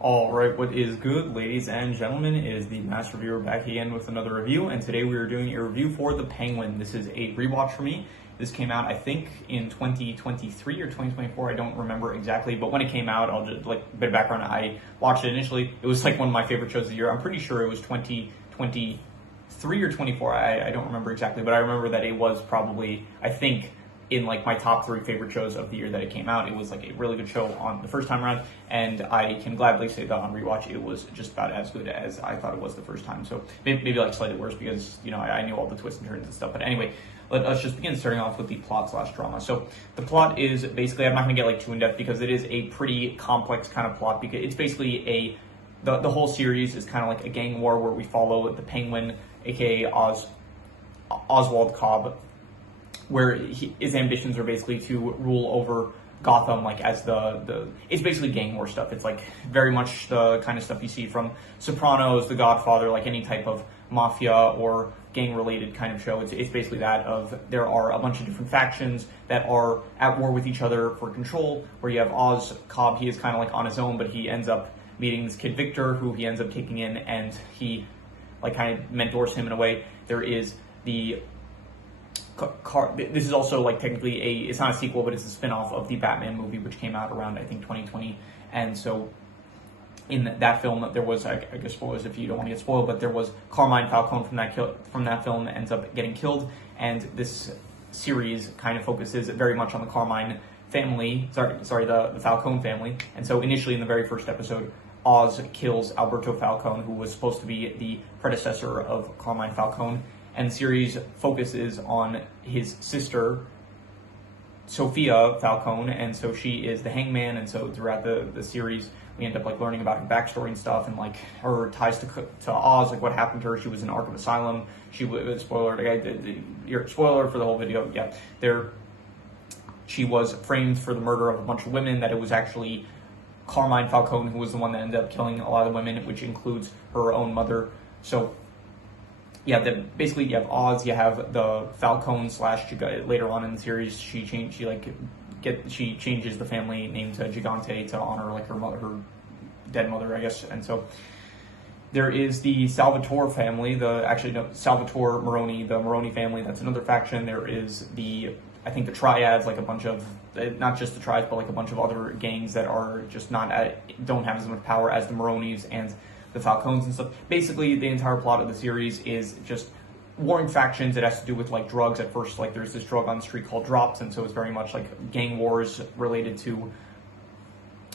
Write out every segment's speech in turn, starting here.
Alright, what is good, ladies and gentlemen? It is the Master Reviewer back again with another review, and today we are doing a review for The Penguin. This is a rewatch for me. This came out, I think, in 2023 or 2024, I don't remember exactly, but when it came out, I'll just, like, a bit of background, I watched it initially. It was, like, one of my favorite shows of the year. I'm pretty sure it was 2023 or 24, I don't remember exactly, but I remember that it was probably, I think, in like my top 3 favorite shows of the year that it came out. It was like a really good show on the first time around, and I can gladly say that on rewatch it was just about as good as I thought it was the first time. So maybe like slightly worse because, you know, I knew all the twists and turns and stuff. But anyway, let's just begin starting off with the plot/drama. So the plot is basically, I'm not going to get like too in depth because it is a pretty complex kind of plot, because it's basically the whole series is kind of like a gang war where we follow the Penguin, aka Oswald Cobb, where his ambitions are basically to rule over Gotham, like as it's basically gang war stuff. It's like very much the kind of stuff you see from Sopranos, The Godfather, like any type of mafia or gang related kind of show. It's basically that of, there are a bunch of different factions that are at war with each other for control, where you have Oz Cobb. He is kind of like on his own, but he ends up meeting this kid Victor, who he ends up taking in, and he like kind of mentors him in a way. There is the this is also like technically it's not a sequel, but it's a spin-off of the Batman movie, which came out around, I think, 2020. And so in that film, there was, I guess spoilers if you don't want to get spoiled, but there was Carmine Falcone from that film ends up getting killed, and this series kind of focuses very much on the Carmine family, the Falcone family. And so initially in the very first episode, Oz kills Alberto Falcone, who was supposed to be the predecessor of Carmine Falcone. And the series focuses on his sister, Sophia Falcone, and so she is the hangman. And so throughout the series, we end up like learning about her backstory and stuff, and like her ties to Oz, like what happened to her. She was in Arkham Asylum. She was, spoiler for the whole video. Yeah, she was framed for the murder of a bunch of women. That it was actually Carmine Falcone who was the one that ended up killing a lot of the women, which includes her own mother. So yeah, basically you have Oz, you have the Falcone / later on in the series, she changes the family name to Gigante to honor like her dead mother, I guess. And so there is the Salvatore family, Salvatore Maroni, the Maroni family. That's another faction. There is I think the Triads, like a bunch of, not just the Triads, but like a bunch of other gangs that are just don't have as much power as the Maronis and the Falcones and stuff. Basically, the entire plot of the series is just warring factions. It has to do with like drugs. At first, like there's this drug on the street called Drops, and so it's very much like gang wars related to,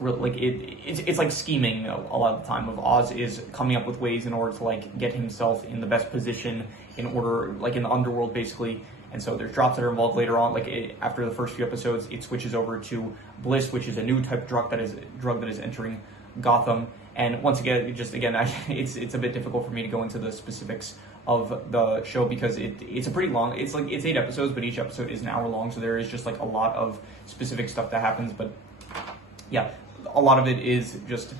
like it's like scheming a lot of the time. Of Oz is coming up with ways in order to like get himself in the best position in order, like in the underworld, basically. And so there's Drops that are involved later on. Like after the first few episodes, it switches over to Bliss, which is a new type of drug that is entering Gotham. And once again, it's a bit difficult for me to go into the specifics of the show because it's a pretty long. It's 8 episodes, but each episode is an hour long, so there is just like a lot of specific stuff that happens. But yeah, a lot of it is just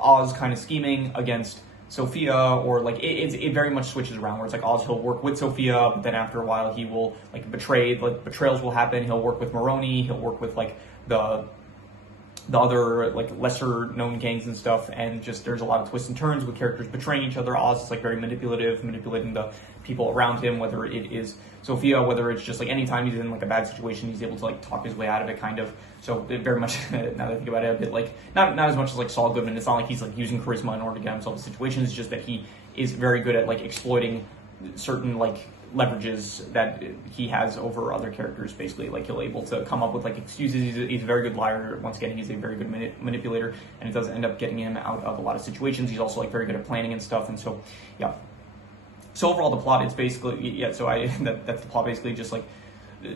Oz kind of scheming against Sophia, or like it very much switches around, where it's like Oz, he'll work with Sophia, but then after a while he will like betrayals will happen. He'll work with Maroni, he'll work with like the other like lesser known gangs and stuff, and just there's a lot of twists and turns with characters betraying each other. Oz is like very manipulating the people around him, whether it is Sophia, whether it's just like anytime he's in like a bad situation, he's able to like talk his way out of it, kind of. So it very much, now that I think about it, a bit like not as much as like Saul Goodman. It's not like he's like using charisma in order to get himself in situations. It's just that he is very good at like exploiting certain like leverages that he has over other characters. Basically, like he'll able to come up with like excuses. He's a very good liar. Once again, he's a very good manipulator, and it does end up getting him out of a lot of situations. He's also like very good at planning and stuff. And so yeah, so overall the plot, it's basically that's the plot, basically just like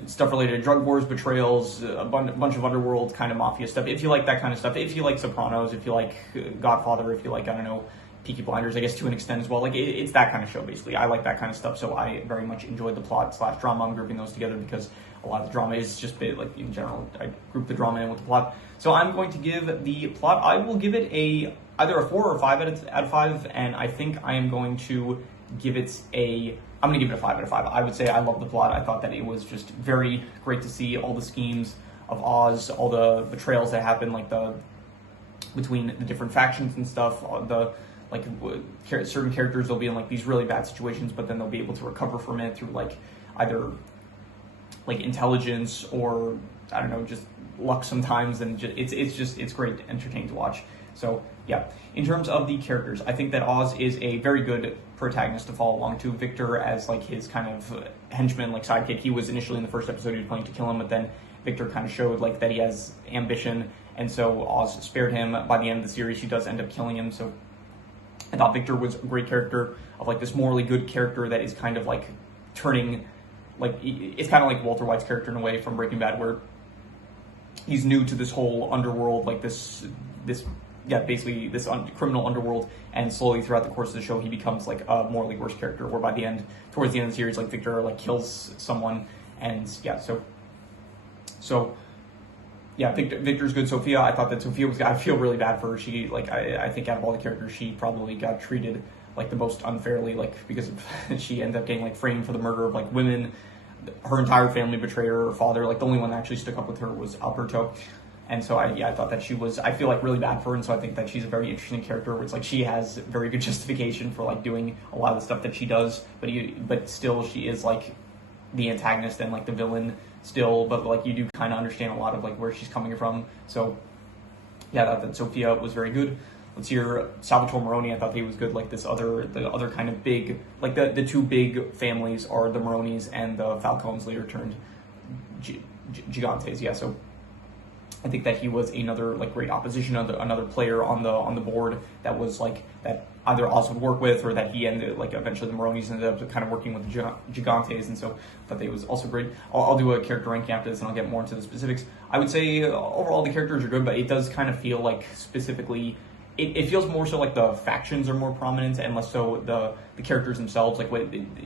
stuff related to drug wars, betrayals, a bunch of underworld kind of mafia stuff. If you like that kind of stuff, if you like Sopranos, if you like Godfather, if you like, I don't know, Peaky Blinders, I guess, to an extent as well. Like it's that kind of show, basically. I like that kind of stuff, so I very much enjoyed the plot/drama. I'm grouping those together because a lot of the drama is just like in general. I group the drama in with the plot. So I'm going to give the plot. I will give it either a 4 or 5 out of 5, and I think I am going to give it I'm going to give it a 5 out of 5. I would say I love the plot. I thought that it was just very great to see all the schemes of Oz, all the betrayals that happened, like the between the different factions and stuff. Certain characters will be in like these really bad situations, but then they'll be able to recover from it through like either like intelligence or I don't know, just luck sometimes, and it's great, entertaining to watch. So yeah, in terms of the characters, I think that Oz is a very good protagonist to follow along to. Victor as like his kind of henchman, like sidekick. He was initially in the first episode he was planning to kill him, but then Victor kind of showed like that he has ambition, and so Oz spared him. By the end of the series, she does end up killing him. So I thought Victor was a great character, of like this morally good character that is kind of like turning, like it's kind of like Walter White's character in a way from Breaking Bad, where he's new to this whole underworld, like this criminal underworld, and slowly throughout the course of the show he becomes like a morally worse character, where by the end, towards the end of the series, like Victor like kills someone, and yeah, so yeah, Victor's good. Sophia, I thought that Sophia was, I feel really bad for her. She, like, I think out of all the characters, she probably got treated like the most unfairly, like because of, she ended up getting like framed for the murder of like women. Her entire family betrayed her father. Like the only one that actually stuck up with her was Alberto. And so I thought that she was, I feel like really bad for her, and so I think that she's a very interesting character where it's like she has very good justification for like doing a lot of the stuff that she does, but still she is like the antagonist and like the villain still, but like you do kind of understand a lot of like where she's coming from. So yeah, that Sophia was very good. Let's hear Salvatore Moroni. I thought he was good. Like the other kind of big, like the two big families are the Moronis and the Falcones, later turned Gigantes. Yeah, so I think that he was another like great opposition, another player on the board that was like that either Oz would work with, or that he ended like eventually the Moronis ended up kind of working with the Gigantes, and so I thought that was also great. I'll do a character ranking after this, and I'll get more into the specifics. I would say overall the characters are good, but it does kind of feel like specifically. It feels more so like the factions are more prominent and less so the characters themselves. Like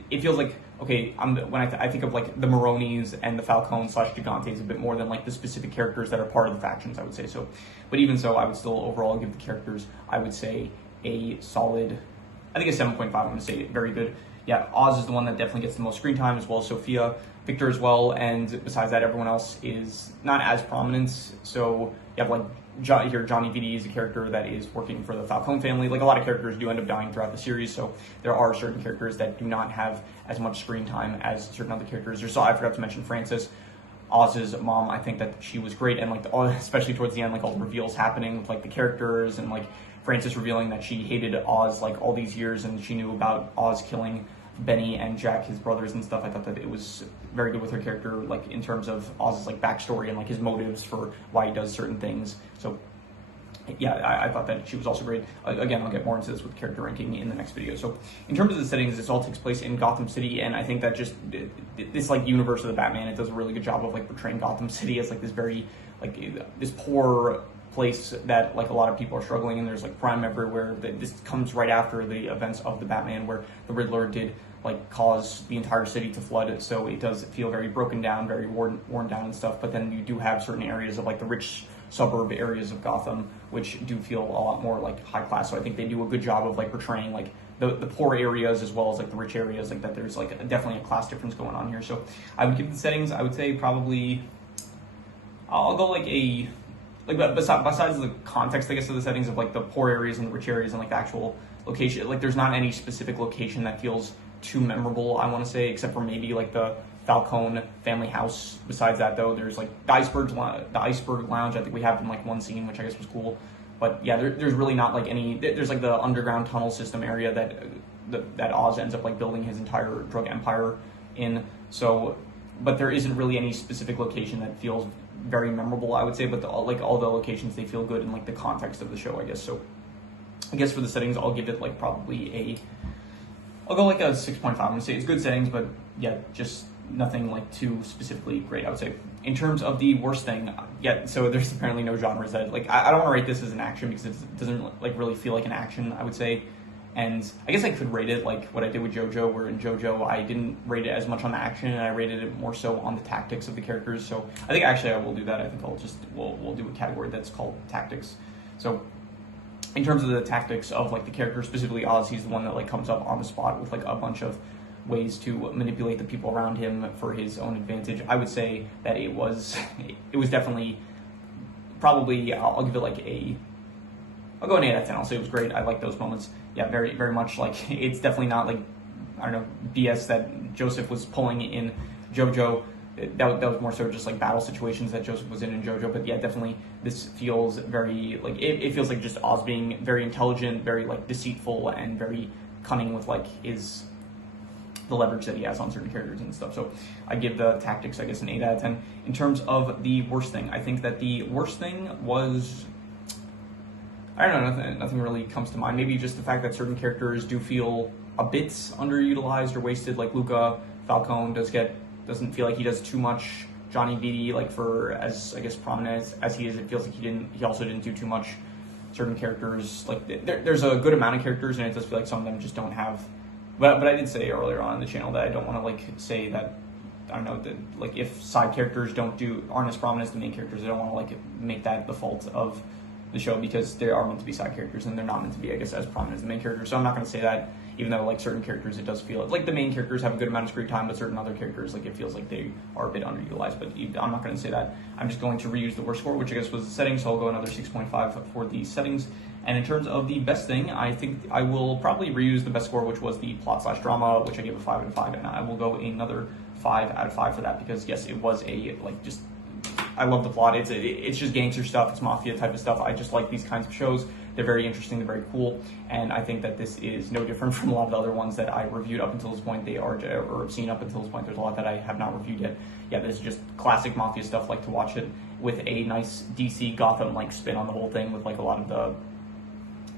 it feels like, okay, when I think of like the Moronis and the Falcone / Gigantes a bit more than like the specific characters that are part of the factions, I would say. So, but even so, I would still overall give the characters, I would say, a solid, I think a 7.5. I'm going to say very good. Yeah, Oz is the one that definitely gets the most screen time, as well as Sophia, Victor as well, and besides that, everyone else is not as prominent. So you have like Johnny VD is a character that is working for the Falcone family. Like a lot of characters do end up dying throughout the series, so there are certain characters that do not have as much screen time as certain other characters. I forgot to mention Frances, Oz's mom. I think that she was great, and like especially towards the end, like all the reveals happening with like the characters, and like Frances revealing that she hated Oz like all these years, and she knew about Oz killing Benny and Jack, his brothers and stuff. I thought that it was very good with her character, like in terms of Oz's like backstory and like his motives for why he does certain things. So yeah, I thought that she was also great. Again, I'll get more into this with character ranking in the next video. So in terms of the settings, this all takes place in Gotham City, and I think that just this like universe of the Batman, it does a really good job of like portraying Gotham City as like this very like this poor place that like a lot of people are struggling, and there's like crime everywhere. This comes right after the events of the Batman, where the Riddler did like cause the entire city to flood, so it does feel very broken down, very worn down and stuff. But then you do have certain areas of like the rich suburb areas of Gotham which do feel a lot more like high class. So I think they do a good job of like portraying like the poor areas as well as like the rich areas, like that there's like definitely a class difference going on here. So I would give the settings, I would say probably I'll go like a besides the context, I guess, of the settings of like the poor areas and the rich areas and like the actual location, like there's not any specific location that feels too memorable, I want to say, except for maybe like the Falcone family house. Besides that, though, there's like the Iceberg Lounge. I think we have in like one scene, which I guess was cool. But yeah, there's really not like any. There's like the underground tunnel system area that Oz ends up like building his entire drug empire in. So, but there isn't really any specific location that feels very memorable, I would say. But all the locations, they feel good in like the context of the show, I guess. So, I guess for the settings, I'll give it like probably I'll go like a 6.5. I'm gonna say it's good settings, but yeah, just nothing like too specifically great, I would say. In terms of the worst thing, yeah, so there's apparently no genres that, like, I don't want to rate this as an action because it doesn't like really feel like an action, I would say. And I guess I could rate it like what I did with JoJo, where in JoJo I didn't rate it as much on the action, and I rated it more so on the tactics of the characters. So I think actually I will do that. I think we'll do a category that's called tactics. So in terms of the tactics of like the character, specifically Oz, he's the one that like comes up on the spot with like a bunch of ways to manipulate the people around him for his own advantage. I would say that it was definitely probably, I'll give it like a I'll go an 8 out of 10. I'll say it was great. I like those moments. Yeah, very, very much like, it's definitely not like, I don't know, BS that Joseph was pulling in JoJo. That was more so just like battle situations that Joseph was in JoJo. But yeah, definitely this feels very, like, it feels like just Oz being very intelligent, very like deceitful, and very cunning with like the leverage that he has on certain characters and stuff. So I give the tactics, I guess, an 8 out of 10. In terms of the worst thing, I think that the worst thing was, I don't know, nothing really comes to mind. Maybe just the fact that certain characters do feel a bit underutilized or wasted, like Luca Falcone doesn't feel like he does too much. Johnny Vitti, like, for as, I guess, prominent as he is, it feels like he also didn't do too much. Certain characters, like, there's a good amount of characters, and it does feel like some of them just don't have, but I did say earlier on in the channel that I don't want to, like, say that, I don't know, that, like, if side characters aren't as prominent as the main characters, I don't want to, like, make that the fault of the show, because they are meant to be side characters and they're not meant to be, I guess, as prominent as the main characters. So I'm not going to say that, even though like certain characters, it does feel like the main characters have a good amount of screen time, but certain other characters, like, it feels like they are a bit underutilized. But I'm not going to say that. I'm just going to reuse the worst score, which I guess was the settings. So I'll go another 6.5 for the settings. And in terms of the best thing, I think I will probably reuse the best score, which was the plot/drama, which I gave a 5 out of 5, and I will go another 5 out of 5 for that, because yes, it was I love the plot. It's just gangster stuff. It's mafia type of stuff. I just like these kinds of shows. They're very interesting. They're very cool. And I think that this is no different from a lot of the other ones that I reviewed up until this point. Or seen up until this point. There's a lot that I have not reviewed yet. Yeah, this is just classic mafia stuff. Like to watch it with a nice DC Gotham like spin on the whole thing, with like a lot of the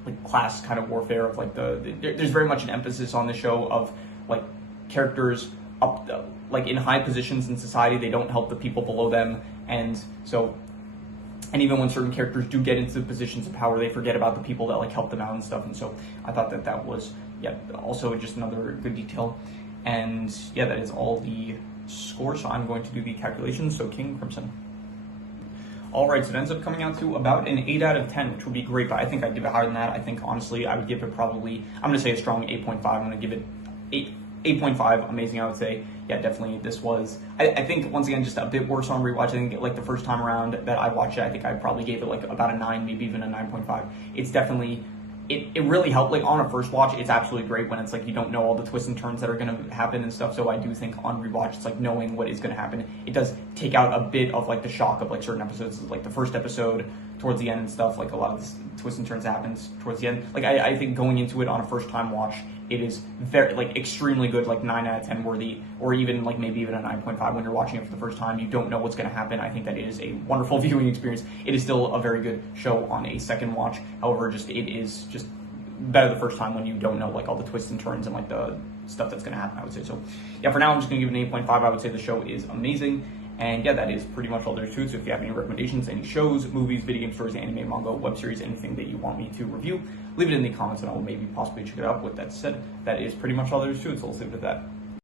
like class kind of warfare of like there's very much an emphasis on the show of like characters like in high positions in society. They don't help the people below them, and even when certain characters do get into positions of power, they forget about the people that like help them out and stuff. And so I thought that was also just another good detail. And yeah, that is all the score. So I'm going to do the calculations. So King Crimson. All right, so it ends up coming out to about an 8 out of 10, which would be great, but I think I'd give it higher than that. I think, honestly, I would give it probably, I'm going to say a strong 8.5. I'm going to give it 8.5, amazing, I would say. Yeah, definitely, this was, I think, once again, just a bit worse on rewatch. I think, like, the first time around that I watched it, I think I probably gave it, like, about a 9, maybe even a 9.5. It's definitely, it really helped, like, on a first watch, it's absolutely great when it's, like, you don't know all the twists and turns that are going to happen and stuff. So I do think on rewatch, it's, like, knowing what is going to happen. It does take out a bit of, like, the shock of, like, certain episodes, like the first episode towards the end and stuff, like, a lot of this twists and turns happens towards the end. Like, I think going into it on a first-time watch, it is very, like, extremely good, like 9 out of 10 worthy, or even, like, maybe even a 9.5 when you're watching it for the first time. You don't know what's going to happen. I think that it is a wonderful viewing experience. It is still a very good show on a second watch. However, it is just better the first time when you don't know, like, all the twists and turns and, like, the stuff that's going to happen, I would say. So, yeah, for now, I'm just going to give it an 8.5. I would say the show is amazing. And yeah, that is pretty much all there is to it. So if you have any recommendations, any shows, movies, video game stories, anime, manga, web series, anything that you want me to review, leave it in the comments and I will maybe possibly check it out. With that said, that is pretty much all there is to it. So let's leave it at that.